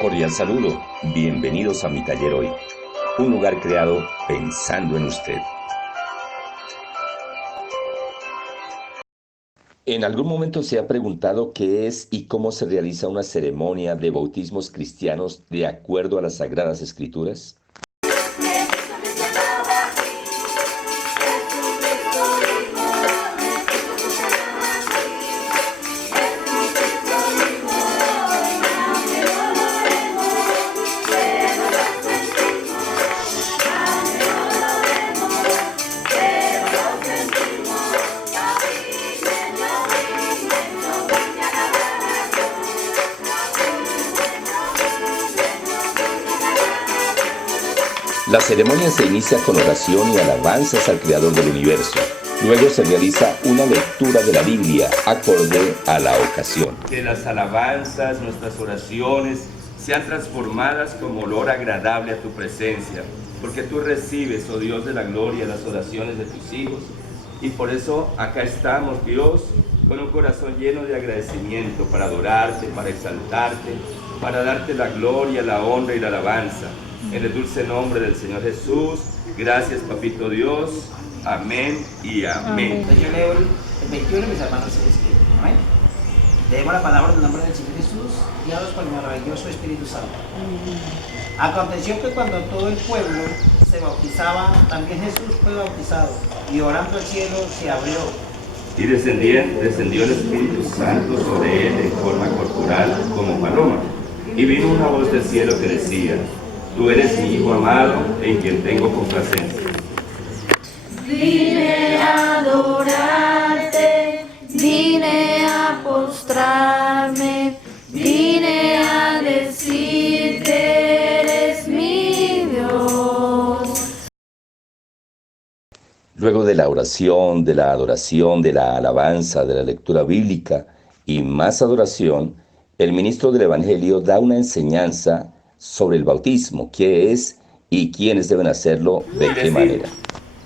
Cordial saludo, bienvenidos a mi taller hoy, un lugar creado pensando en usted. ¿En algún momento se ha preguntado qué es y cómo se realiza una ceremonia de bautismos cristianos de acuerdo a las Sagradas Escrituras? La ceremonia se inicia con oración y alabanzas al Creador del universo. Luego se realiza una lectura de la Biblia acorde a la ocasión. Que las alabanzas, nuestras oraciones, sean transformadas como olor agradable a tu presencia, porque tú recibes, oh Dios de la gloria, las oraciones de tus hijos. Y por eso acá estamos, Dios, con un corazón lleno de agradecimiento para adorarte, para exaltarte, para darte la gloria, la honra y la alabanza. En el dulce nombre del Señor Jesús, gracias, Papito Dios. Amén y amén. Entonces yo leo el 21 y mis hermanos se escriben. Amén. Leemos la palabra en el nombre del Señor Jesús, guiados por el maravilloso Espíritu Santo. Aconteció que cuando todo el pueblo se bautizaba, también Jesús fue bautizado, y orando al cielo se abrió. Y descendió el Espíritu Santo sobre él en forma corporal como paloma. Y vino una voz del cielo que decía: Tú eres mi Hijo amado, en quien tengo complacencia. Vine a adorarte, vine a postrarme, vine a decir que eres mi Dios. Luego de la oración, de la adoración, de la alabanza, de la lectura bíblica y más adoración, el ministro del Evangelio da una enseñanza sobre el bautismo, qué es y quiénes deben hacerlo, de qué manera.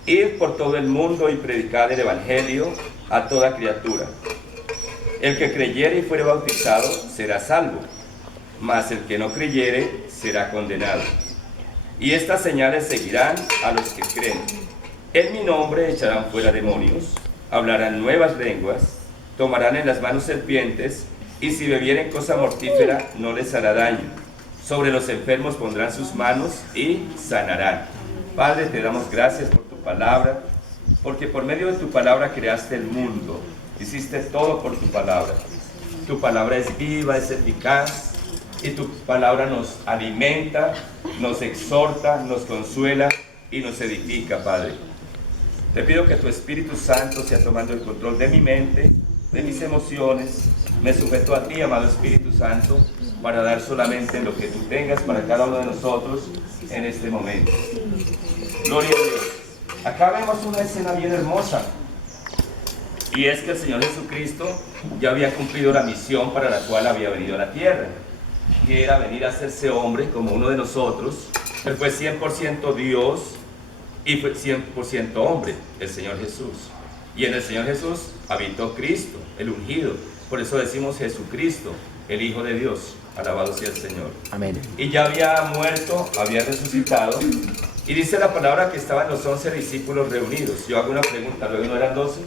Ir por todo el mundo y predicar el Evangelio a toda criatura. El que creyere y fuere bautizado será salvo, mas el que no creyere será condenado. Y estas señales seguirán a los que creen. En mi nombre echarán fuera demonios, hablarán nuevas lenguas, tomarán en las manos serpientes, y si bebieren cosa mortífera no les hará daño. Sobre los enfermos pondrán sus manos y sanarán. Padre, te damos gracias por tu palabra, porque por medio de tu palabra creaste el mundo, hiciste todo por tu palabra. Tu palabra es viva, es eficaz, y tu palabra nos alimenta, nos exhorta, nos consuela y nos edifica, Padre. Te pido que tu Espíritu Santo sea tomando el control de mi mente, de mis emociones. Me sujeto a ti, amado Espíritu Santo, para dar solamente lo que tú tengas para cada uno de nosotros en este momento. Gloria a Dios. Acá vemos una escena bien hermosa, y es que el Señor Jesucristo ya había cumplido la misión para la cual había venido a la tierra, que era venir a hacerse hombre como uno de nosotros. Él fue 100% Dios y fue 100% hombre, el Señor Jesús. Y en el Señor Jesús habitó Cristo, el ungido. Por eso decimos Jesucristo, el Hijo de Dios. Alabado sea el Señor. Amén. Y ya había muerto, había resucitado. Y dice la palabra que estaban los 11 discípulos reunidos. Yo hago una pregunta, ¿luego no eran 12?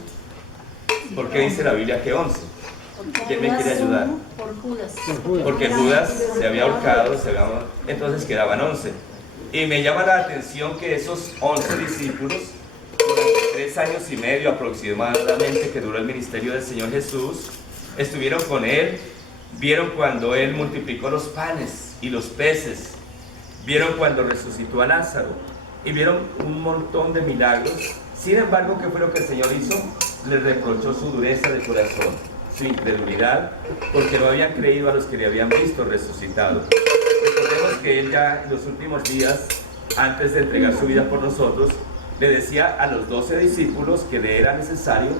¿Por qué dice la Biblia que 11? ¿Quién me quiere ayudar? Por Judas. Porque Judas se había ahorcado, entonces quedaban 11. Y me llama la atención que esos 11 discípulos, durante 3 años y medio aproximadamente que duró el ministerio del Señor Jesús, estuvieron con Él, vieron cuando Él multiplicó los panes y los peces, vieron cuando resucitó a Lázaro, y vieron un montón de milagros. Sin embargo, ¿qué fue lo que el Señor hizo? Les reprochó su dureza de corazón, su incredulidad, porque no habían creído a los que le habían visto resucitado. Recordemos que Él ya en los últimos días, antes de entregar su vida por nosotros, le decía a los 12 discípulos que le era necesario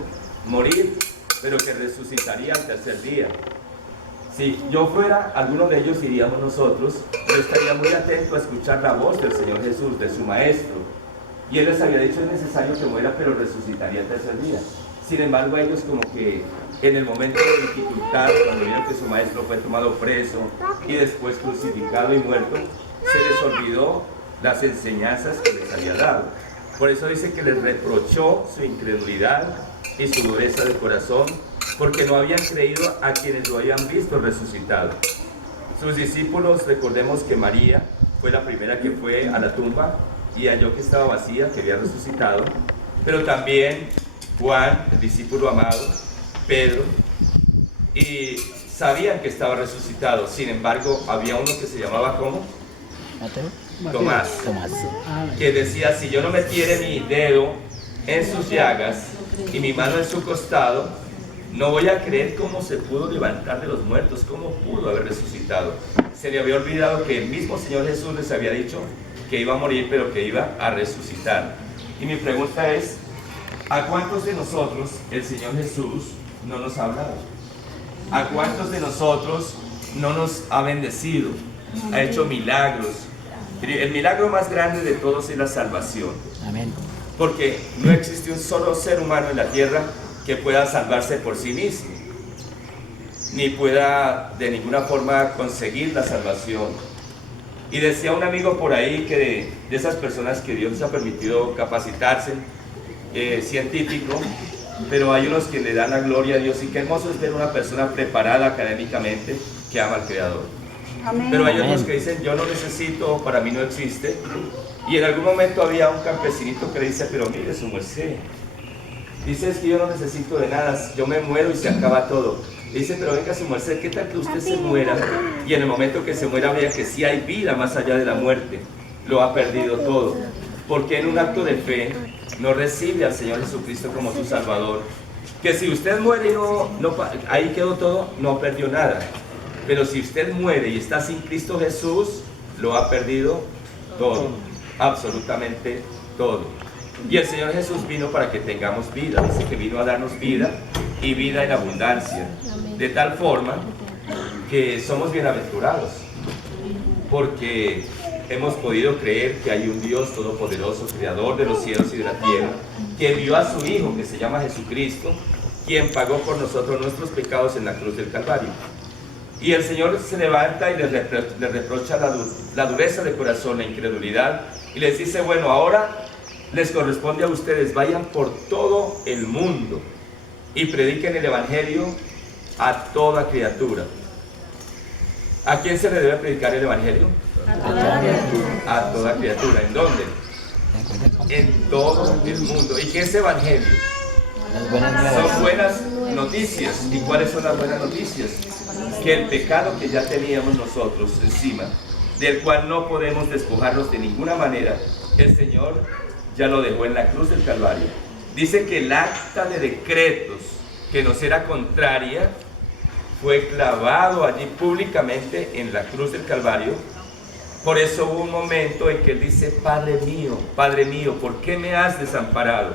morir, pero que resucitaría al tercer día. Si yo fuera, alguno de ellos iríamos nosotros, yo estaría muy atento a escuchar la voz del Señor Jesús, de su Maestro. Y Él les había dicho: es necesario que muera, pero resucitaría el tercer día. Sin embargo, ellos como que en el momento de dificultad, cuando vieron que su maestro fue tomado preso y después crucificado y muerto, se les olvidó las enseñanzas que les había dado. Por eso dice que les reprochó su incredulidad y su dureza de corazón, porque no habían creído a quienes lo habían visto resucitado. Sus discípulos, recordemos que María fue la primera que fue a la tumba y halló que estaba vacía, que había resucitado, pero también Juan, el discípulo amado, Pedro, y sabían que estaba resucitado. Sin embargo, había uno que se llamaba ¿cómo? Tomás, que decía, si yo no metiere mi dedo en sus llagas y mi mano en su costado, no voy a creer cómo se pudo levantar de los muertos, cómo pudo haber resucitado. Se le había olvidado que el mismo Señor Jesús les había dicho que iba a morir, pero que iba a resucitar. Y mi pregunta es, ¿a cuántos de nosotros el Señor Jesús no nos ha hablado? ¿A cuántos de nosotros no nos ha bendecido? Ha hecho milagros. El milagro más grande de todos es la salvación. Amén. Porque no existe un solo ser humano en la tierra que pueda salvarse por sí mismo, ni pueda de ninguna forma conseguir la salvación. Y decía un amigo por ahí que de esas personas que Dios les ha permitido capacitarse, científico, pero hay unos que le dan la gloria a Dios, y qué hermoso es ver una persona preparada académicamente que ama al Creador. Amén. Pero hay otros que dicen, yo no necesito, para mí no existe. Y en algún momento había un campesinito que le dice, pero mire su merced, dice, es que yo no necesito de nada, yo me muero y se acaba todo. Le dice, pero venga su merced, ¿qué tal que usted se muera? Y en el momento que se muera vea que sí hay vida más allá de la muerte. Lo ha perdido todo. Porque en un acto de fe no recibe al Señor Jesucristo como su Salvador. Que si usted muere y ahí quedó todo, no perdió nada. Pero si usted muere y está sin Cristo Jesús, lo ha perdido todo, absolutamente todo. Y el Señor Jesús vino para que tengamos vida, dice que vino a darnos vida y vida en abundancia, de tal forma que somos bienaventurados, porque hemos podido creer que hay un Dios todopoderoso, creador de los cielos y de la tierra, que envió a su Hijo, que se llama Jesucristo, quien pagó por nosotros nuestros pecados en la cruz del Calvario. Y el Señor se levanta y les reprocha la dureza de corazón, la incredulidad, y les dice, bueno, ahora les corresponde a ustedes, vayan por todo el mundo y prediquen el Evangelio a toda criatura. ¿A quién se le debe predicar el Evangelio? A toda criatura. ¿En dónde? En todo el mundo. ¿Y qué es Evangelio? Son buenas noticias. ¿Y cuáles son las buenas noticias? Que el pecado que ya teníamos nosotros encima, del cual no podemos despojarnos de ninguna manera, el Señor ya lo dejó en la cruz del Calvario. Dice que el acta de decretos que nos era contraria fue clavado allí públicamente en la cruz del Calvario. Por eso hubo un momento en que él dice, Padre mío, ¿por qué me has desamparado?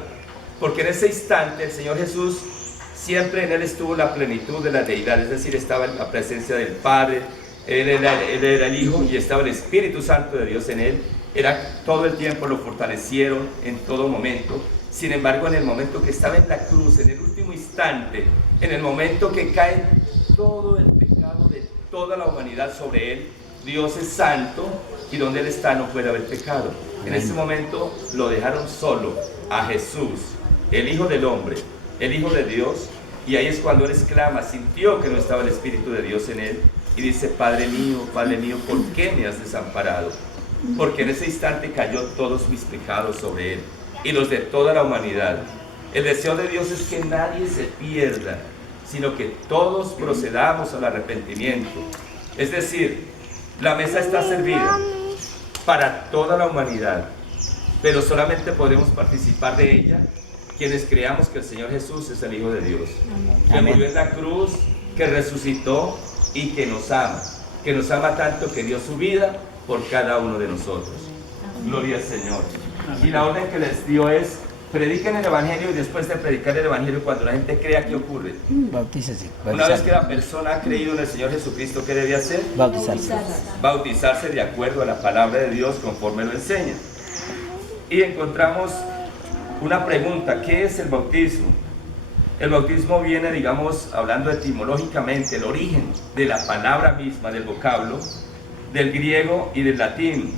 Porque en ese instante el Señor Jesús, siempre en él estuvo la plenitud de la deidad, es decir, estaba en la presencia del Padre, él era el Hijo y estaba el Espíritu Santo de Dios en él. Todo el tiempo lo fortalecieron en todo momento. Sin embargo, en el momento que estaba en la cruz, en el último instante, en el momento que cae todo el pecado de toda la humanidad sobre él, Dios es santo y donde él está no puede haber pecado. En ese momento lo dejaron solo a Jesús, el Hijo del Hombre, el Hijo de Dios, y ahí es cuando él exclama, sintió que no estaba el Espíritu de Dios en él y dice, Padre mío, ¿por qué me has desamparado? Porque en ese instante cayó todos mis pecados sobre él y los de toda la humanidad. El deseo de Dios es que nadie se pierda, sino que todos procedamos al arrepentimiento. Es decir, la mesa está servida para toda la humanidad, pero solamente podemos participar de ella quienes creamos que el Señor Jesús es el Hijo de Dios, que murió en la cruz, que resucitó y que nos ama tanto que dio su vida por cada uno de nosotros. Gloria al Señor. Y la orden que les dio es, prediquen el Evangelio, y después de predicar el Evangelio, cuando la gente crea, ¿qué ocurre? Bautícese. Una vez que la persona ha creído en el Señor Jesucristo, ¿qué debe hacer? Bautizarse. Bautizarse de acuerdo a la palabra de Dios, conforme lo enseña. Y encontramos una pregunta, ¿qué es el bautismo? El bautismo viene, digamos, hablando etimológicamente, el origen de la palabra misma, del vocablo, del griego y del latín,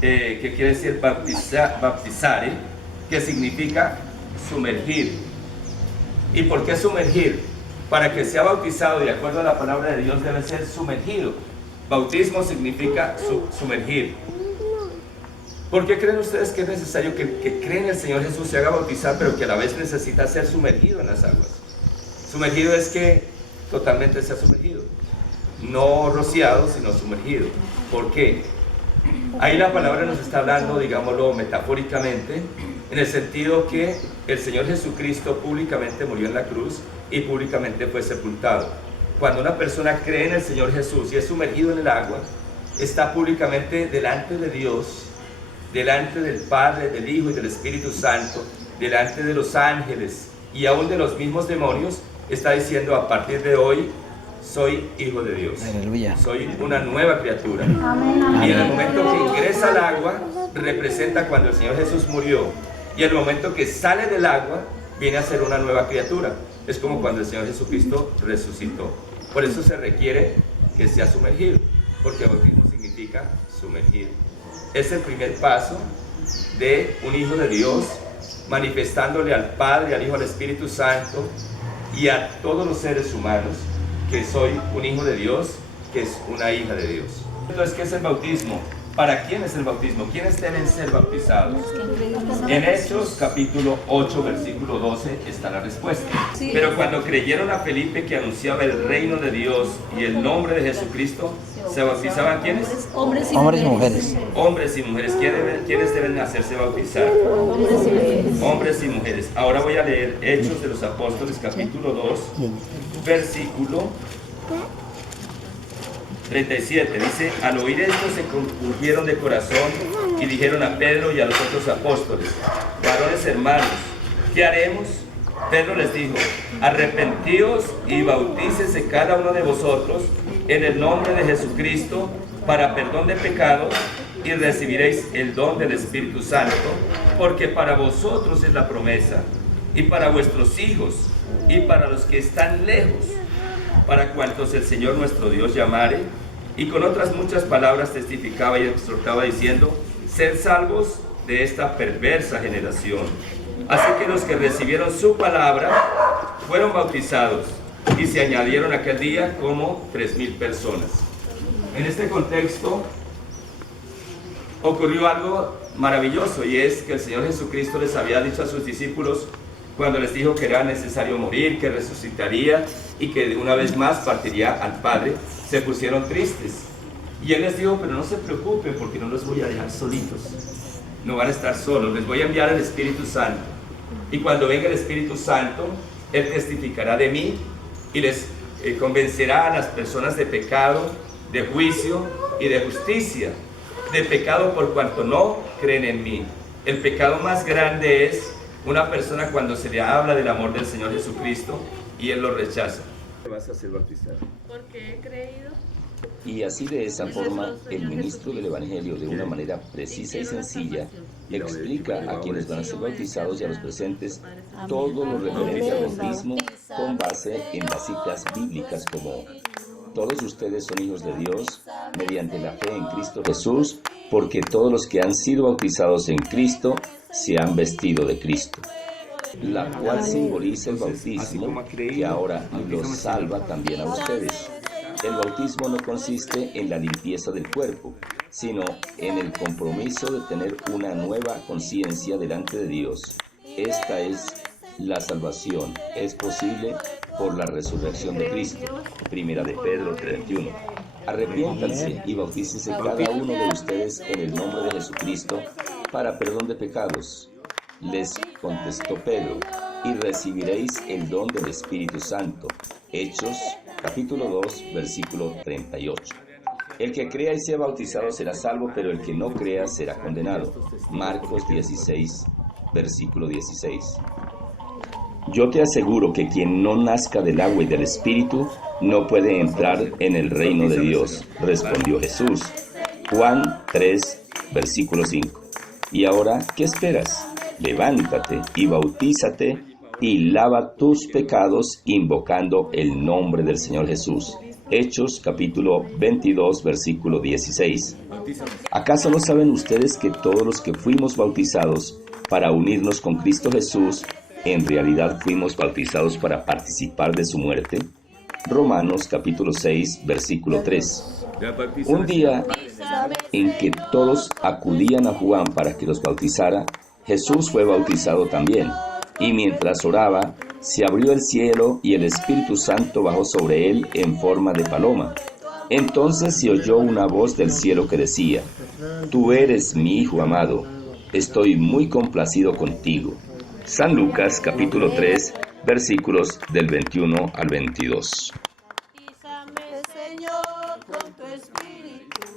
que quiere decir baptizare, que significa sumergir. ¿Y por qué sumergir? Para que sea bautizado, de acuerdo a la palabra de Dios, debe ser sumergido. Bautismo significa sumergir. ¿Por qué creen ustedes que es necesario que creen en el Señor Jesús se haga bautizar, pero que a la vez necesita ser sumergido en las aguas? Sumergido es que totalmente sea sumergido. No rociado, sino sumergido. ¿Por qué? Ahí la palabra nos está hablando, digámoslo metafóricamente, en el sentido que el Señor Jesucristo públicamente murió en la cruz y públicamente fue sepultado. Cuando una persona cree en el Señor Jesús y es sumergido en el agua, está públicamente delante de Dios, delante del Padre, del Hijo y del Espíritu Santo, delante de los ángeles y aún de los mismos demonios, está diciendo: a partir de hoy soy hijo de Dios. Aleluya. Soy una nueva criatura. Amén. Y en el momento que ingresa al agua, representa cuando el Señor Jesús murió. Y en el momento que sale del agua, viene a ser una nueva criatura. Es como cuando el Señor Jesucristo resucitó. Por eso se requiere que sea sumergido, porque bautismo significa sumergir. Es el primer paso de un hijo de Dios, manifestándole al Padre, al Hijo, al Espíritu Santo y a todos los seres humanos que soy un hijo de Dios, que es una hija de Dios. Entonces, ¿qué es el bautismo? ¿Para quién es el bautismo? ¿Quiénes deben ser bautizados? En Hechos capítulo 8 versículo 12 está la respuesta. Pero cuando creyeron a Felipe, que anunciaba el reino de Dios y el nombre de Jesucristo, ¿se bautizaban quiénes? Hombres y mujeres. Hombres y mujeres. ¿Quiénes deben hacerse bautizar? Hombres y mujeres. Ahora voy a leer Hechos de los Apóstoles capítulo 2 versículo 37. Dice: al oír esto se compungieron de corazón y dijeron a Pedro y a los otros apóstoles: varones hermanos, ¿qué haremos? Pedro les dijo: arrepentíos y bautícese cada uno de vosotros en el nombre de Jesucristo para perdón de pecados, y recibiréis el don del Espíritu Santo, porque para vosotros es la promesa, y para vuestros hijos, y para los que están lejos, para cuantos el Señor nuestro Dios llamare. Y con otras muchas palabras testificaba y exhortaba diciendo: sed salvos de esta perversa generación. Así que los que recibieron su palabra fueron bautizados, y se añadieron aquel día como 3,000 personas. En este contexto ocurrió algo maravilloso, y es que el Señor Jesucristo les había dicho a sus discípulos, cuando les dijo que era necesario morir, que resucitaría y que una vez más partiría al Padre, se pusieron tristes. Y Él les dijo: pero no se preocupen, porque no los voy a dejar solitos. No van a estar solos, les voy a enviar al Espíritu Santo. Y cuando venga el Espíritu Santo, Él testificará de mí y les convencerá a las personas de pecado, de juicio y de justicia. De pecado por cuanto no creen en mí. El pecado más grande es una persona cuando se le habla del amor del Señor Jesucristo y Él lo rechaza. Vas a ser bautizado. Porque he creído. Y así, de esa forma, el ministro del Evangelio, de una manera precisa y sencilla, explica a quienes van a ser bautizados y a los presentes todo lo referente al bautismo con base en las citas bíblicas como: todos ustedes son hijos de Dios mediante la fe en Cristo Jesús, porque todos los que han sido bautizados en Cristo se han vestido de Cristo, la cual simboliza el bautismo que ahora los salva también a ustedes. El bautismo no consiste en la limpieza del cuerpo, sino en el compromiso de tener una nueva conciencia delante de Dios. Esta es la salvación. Es posible por la resurrección de Cristo. Primera de Pedro 3:21. Arrepiéntanse y bautícese cada uno de ustedes en el nombre de Jesucristo para perdón de pecados. Les contestó Pedro: y recibiréis el don del Espíritu Santo. Hechos capítulo 2 versículo 38. El que crea y sea bautizado será salvo, pero el que no crea será condenado. Marcos 16 versículo 16. Yo te aseguro que quien no nazca del agua y del Espíritu no puede entrar en el reino de Dios, respondió Jesús. Juan 3 versículo 5. Y ahora, ¿qué esperas? Levántate y bautízate y lava tus pecados invocando el nombre del Señor Jesús. Hechos capítulo 22, versículo 16. ¿Acaso no saben ustedes que todos los que fuimos bautizados para unirnos con Cristo Jesús, en realidad fuimos bautizados para participar de su muerte? Romanos capítulo 6, versículo 3. Un día en que todos acudían a Juan para que los bautizara, Jesús fue bautizado también. Y mientras oraba, se abrió el cielo y el Espíritu Santo bajó sobre él en forma de paloma. Entonces se oyó una voz del cielo que decía: Tú eres mi Hijo amado, estoy muy complacido contigo. San Lucas capítulo 3, versículos del 21 al 22. Bautízame, Señor, con tu Espíritu.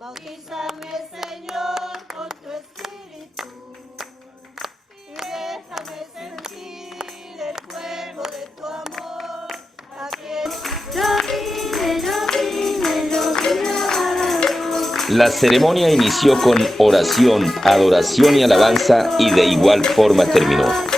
Bautízame, Señor, con tu Espíritu. Y déjame sentir el fuego de tu amor. La ceremonia inició con oración, adoración y alabanza y de igual forma terminó.